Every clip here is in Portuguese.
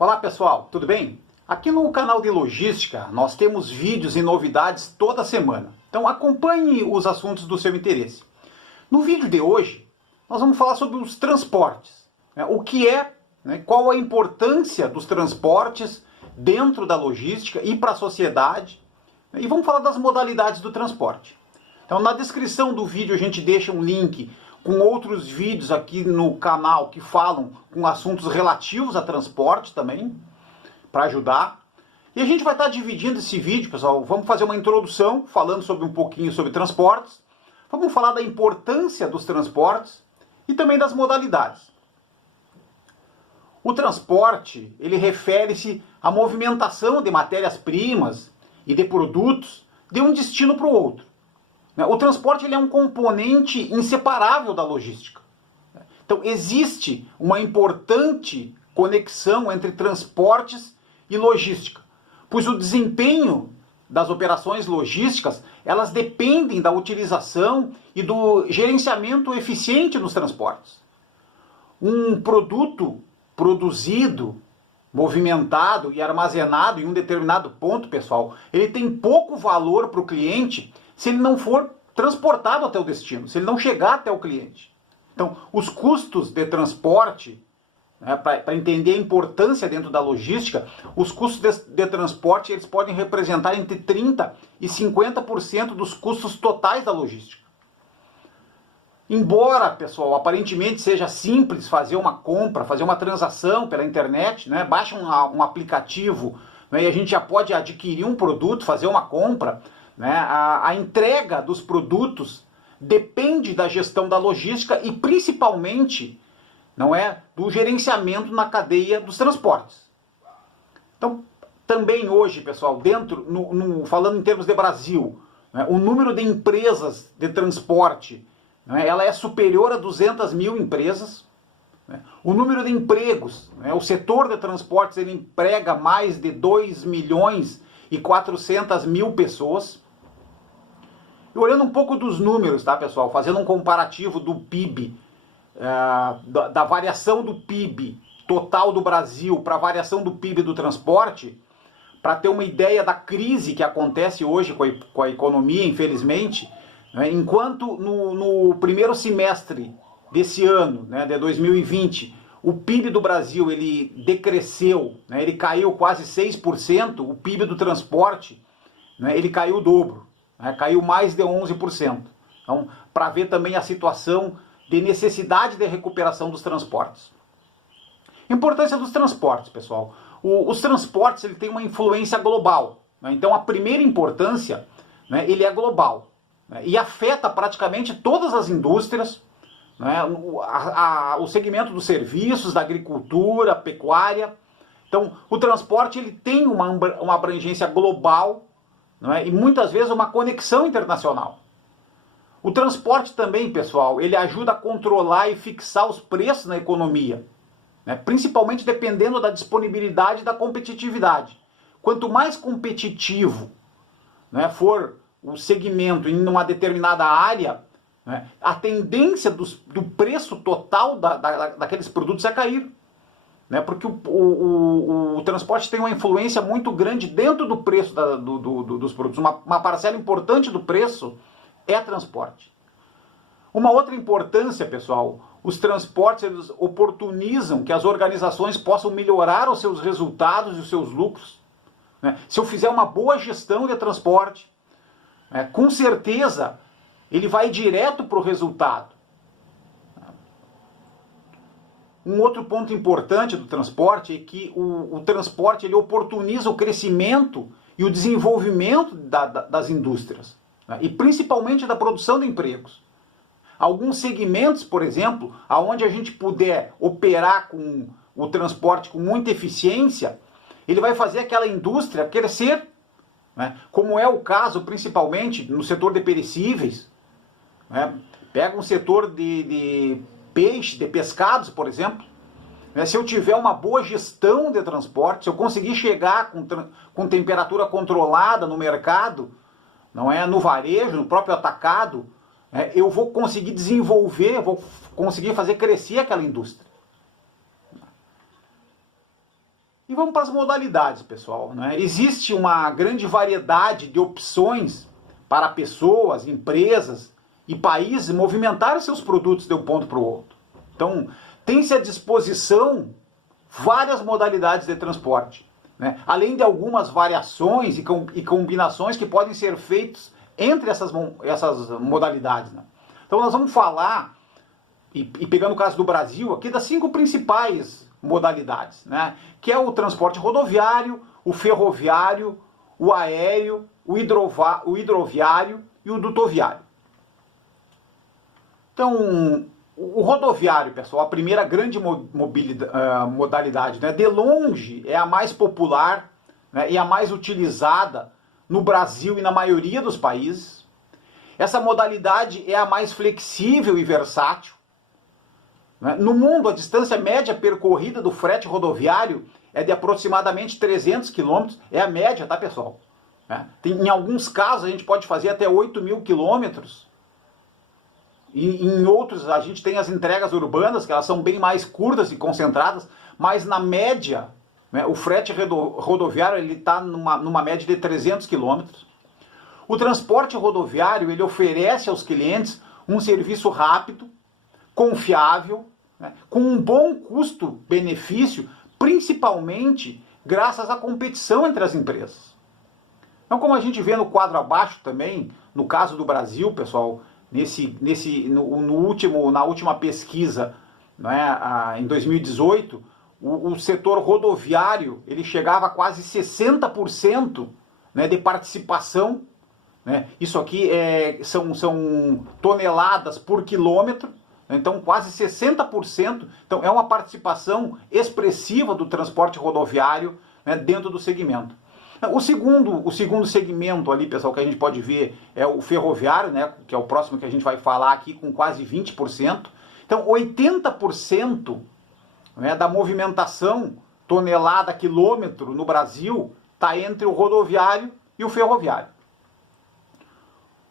Olá pessoal, tudo bem? Aqui no canal de logística nós temos vídeos e novidades toda semana. Então acompanhe os assuntos do seu interesse. No vídeo de hoje nós vamos falar sobre os transportes. O que é, qual a importância dos transportes dentro da logística e para a sociedade. E vamos falar das modalidades do transporte. Então na descrição do vídeo a gente deixa um link com outros vídeos aqui no canal que falam com assuntos relativos a transporte também, para ajudar. E a gente vai estar dividindo esse vídeo, pessoal. Vamos fazer uma introdução, falando sobre um pouquinho sobre transportes. Vamos falar da importância dos transportes e também das modalidades. O transporte, ele refere-se à movimentação de matérias-primas e de produtos de um destino para o outro. O transporte ele é um componente inseparável da logística. Então existe uma importante conexão entre transportes e logística, pois o desempenho das operações logísticas elas dependem da utilização e do gerenciamento eficiente nos transportes. Um produto produzido, movimentado e armazenado em um determinado ponto, pessoal, ele tem pouco valor para o cliente se ele não for transportado até o destino, se ele não chegar até o cliente. Então, os custos de transporte, para entender a importância dentro da logística, os custos de transporte eles podem representar entre 30% e 50% dos custos totais da logística. Embora, pessoal, aparentemente seja simples fazer uma compra, fazer uma transação pela internet, baixa um aplicativo e a gente já pode adquirir um produto, fazer uma compra, a entrega dos produtos depende da gestão da logística e principalmente do gerenciamento na cadeia dos transportes. Então, também hoje, pessoal, falando em termos de Brasil, o número de empresas de transporte ela é superior a 200 mil empresas. O número de empregos, o setor de transportes ele emprega mais de 2 milhões e 400 mil pessoas. E olhando um pouco dos números, tá, pessoal? Fazendo um comparativo do PIB, da variação do PIB total do Brasil para a variação do PIB do transporte, para ter uma ideia da crise que acontece hoje com a economia, infelizmente, enquanto no primeiro semestre desse ano, de 2020, o PIB do Brasil ele decresceu, ele caiu quase 6%, o PIB do transporte ele caiu o dobro. Caiu mais de 11%. Então, para ver também a situação de necessidade de recuperação dos transportes. Importância dos transportes, pessoal. Os transportes ele tem uma influência global. Então, a primeira importância ele é global. E afeta praticamente todas as indústrias, o segmento dos serviços, da agricultura, pecuária. Então, o transporte ele tem uma abrangência global, e muitas vezes uma conexão internacional. O transporte também, pessoal, ele ajuda a controlar e fixar os preços na economia, principalmente dependendo da disponibilidade e da competitividade. Quanto mais competitivo for o segmento em uma determinada área, a tendência do preço total daqueles produtos é cair. Porque o transporte tem uma influência muito grande dentro do preço dos produtos. Uma parcela importante do preço é transporte. Uma outra importância, pessoal, os transportes eles oportunizam que as organizações possam melhorar os seus resultados e os seus lucros. Se eu fizer uma boa gestão de transporte, com certeza ele vai direto para o resultado. Um outro ponto importante do transporte é que o transporte ele oportuniza o crescimento e o desenvolvimento das indústrias, e principalmente da produção de empregos. Alguns segmentos, por exemplo, onde a gente puder operar com o transporte com muita eficiência, ele vai fazer aquela indústria crescer, como é o caso principalmente no setor de perecíveis. Pega um setor de peixe, de pescados, por exemplo. Se eu tiver uma boa gestão de transporte, se eu conseguir chegar com temperatura controlada no mercado, no varejo, no próprio atacado, eu vou conseguir desenvolver, vou conseguir fazer crescer aquela indústria. vamos para as modalidades, pessoal, né? Existe uma grande variedade de opções para pessoas, empresas e países movimentarem seus produtos de um ponto para o outro. Então, tem-se à disposição várias modalidades de transporte, né? Além de algumas variações e combinações que podem ser feitas entre essas modalidades, né? Então, nós vamos falar, e pegando o caso do Brasil, aqui das 5 principais modalidades, né? Que é o transporte rodoviário, o ferroviário, o aéreo, o hidroviário e o dutoviário. Então, o rodoviário, pessoal, a primeira grande modalidade, né? De longe é a mais popular, né? E a mais utilizada no Brasil e na maioria dos países. Essa modalidade é a mais flexível e versátil. No mundo, a distância média percorrida do frete rodoviário é de aproximadamente 300 km, é a média, tá, pessoal? Em alguns casos a gente pode fazer até 8.000 km, e em outros a gente tem as entregas urbanas, que elas são bem mais curtas e concentradas, mas na média, né, o frete rodoviário está numa média de 300 km. O transporte rodoviário ele oferece aos clientes um serviço rápido, confiável, né, com um bom custo-benefício, principalmente graças à competição entre as empresas. Então, como a gente vê no quadro abaixo também, no caso do Brasil, pessoal, na última pesquisa, né, em 2018, o setor rodoviário ele chegava a quase 60%, né, de participação, né? Isso aqui são toneladas por quilômetro. Então, quase 60%. Então, é uma participação expressiva do transporte rodoviário, né, dentro do segmento. O segundo segmento ali, pessoal, que a gente pode ver é o ferroviário, né, que é o próximo que a gente vai falar aqui, com quase 20%. Então, 80%, né, da movimentação tonelada quilômetro no Brasil está entre o rodoviário e o ferroviário.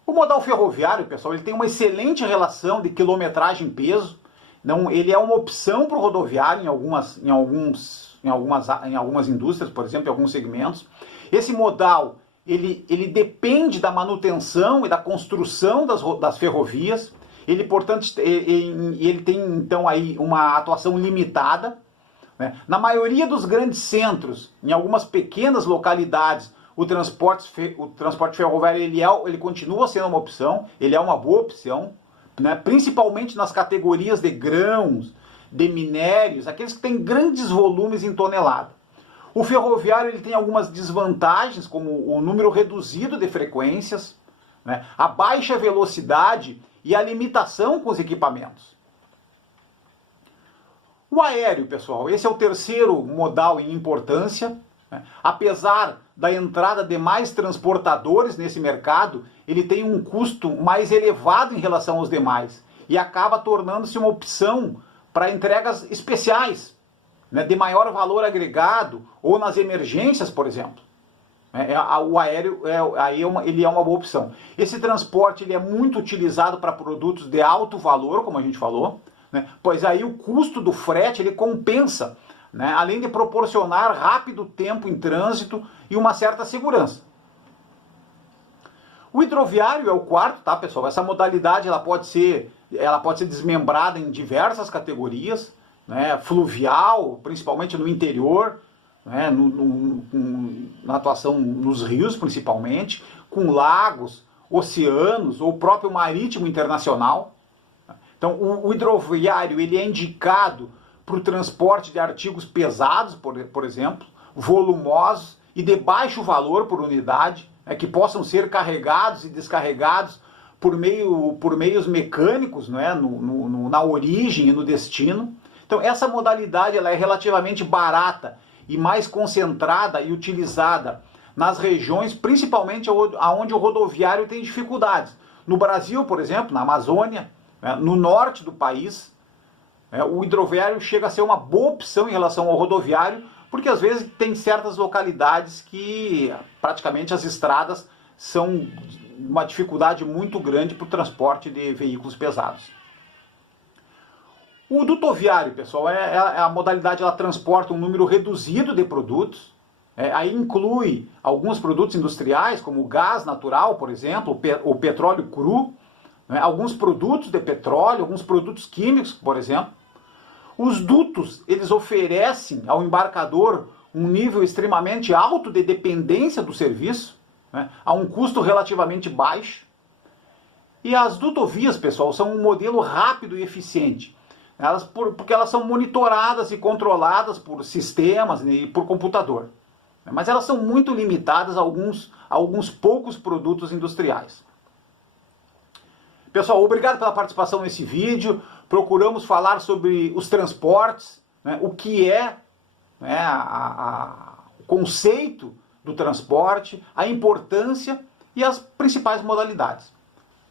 O modal ferroviário, pessoal, ele tem uma excelente relação de quilometragem-peso. Não, ele é uma opção para o rodoviário em algumas indústrias, por exemplo, em alguns segmentos. Esse modal, ele depende da manutenção e da construção das ferrovias. Ele, portanto, ele tem, então, aí uma atuação limitada, né? Na maioria dos grandes centros, em algumas pequenas localidades, o transporte ferroviário ele continua sendo uma opção, ele é uma boa opção, né? Principalmente nas categorias de grãos, de minérios, aqueles que têm grandes volumes em tonelada. O ferroviário ele tem algumas desvantagens, como o número reduzido de frequências, né? A baixa velocidade e a limitação com os equipamentos. O aéreo, pessoal, esse é o terceiro modal em importância, né? Apesar da entrada de mais transportadores nesse mercado, ele tem um custo mais elevado em relação aos demais e acaba tornando-se uma opção para entregas especiais, né, de maior valor agregado ou nas emergências, por exemplo. O aéreo ele é uma boa opção. Esse transporte ele é muito utilizado para produtos de alto valor, como a gente falou, né, pois aí o custo do frete ele compensa, né, além de proporcionar rápido tempo em trânsito e uma certa segurança. O hidroviário é o quarto, tá, pessoal? Essa modalidade ela pode ser desmembrada em diversas categorias, né, fluvial, principalmente no interior, né, na atuação nos rios principalmente, com lagos, oceanos ou próprio marítimo internacional. Então o hidroviário ele é indicado para o transporte de artigos pesados, por exemplo, volumosos e de baixo valor por unidade, né, que possam ser carregados e descarregados por meios mecânicos, né, na origem e no destino. Então essa modalidade ela é relativamente barata e mais concentrada e utilizada nas regiões, principalmente onde o rodoviário tem dificuldades. No Brasil, por exemplo, na Amazônia, né, no norte do país, o hidroviário chega a ser uma boa opção em relação ao rodoviário, porque às vezes tem certas localidades que praticamente as estradas são uma dificuldade muito grande para o transporte de veículos pesados. O dutoviário, pessoal, a modalidade, ela transporta um número reduzido de produtos. Aí inclui alguns produtos industriais, como o gás natural, por exemplo, o petróleo cru, né? Alguns produtos de petróleo, alguns produtos químicos, por exemplo. Os dutos, eles oferecem ao embarcador um nível extremamente alto de dependência do serviço, né? A um custo relativamente baixo. E as dutovias, pessoal, são um modelo rápido e eficiente, porque elas são monitoradas e controladas por sistemas, né, e por computador. Mas elas são muito limitadas a alguns poucos produtos industriais. Pessoal, obrigado pela participação nesse vídeo. Procuramos falar sobre os transportes, né, o que é, né, o conceito do transporte, a importância e as principais modalidades.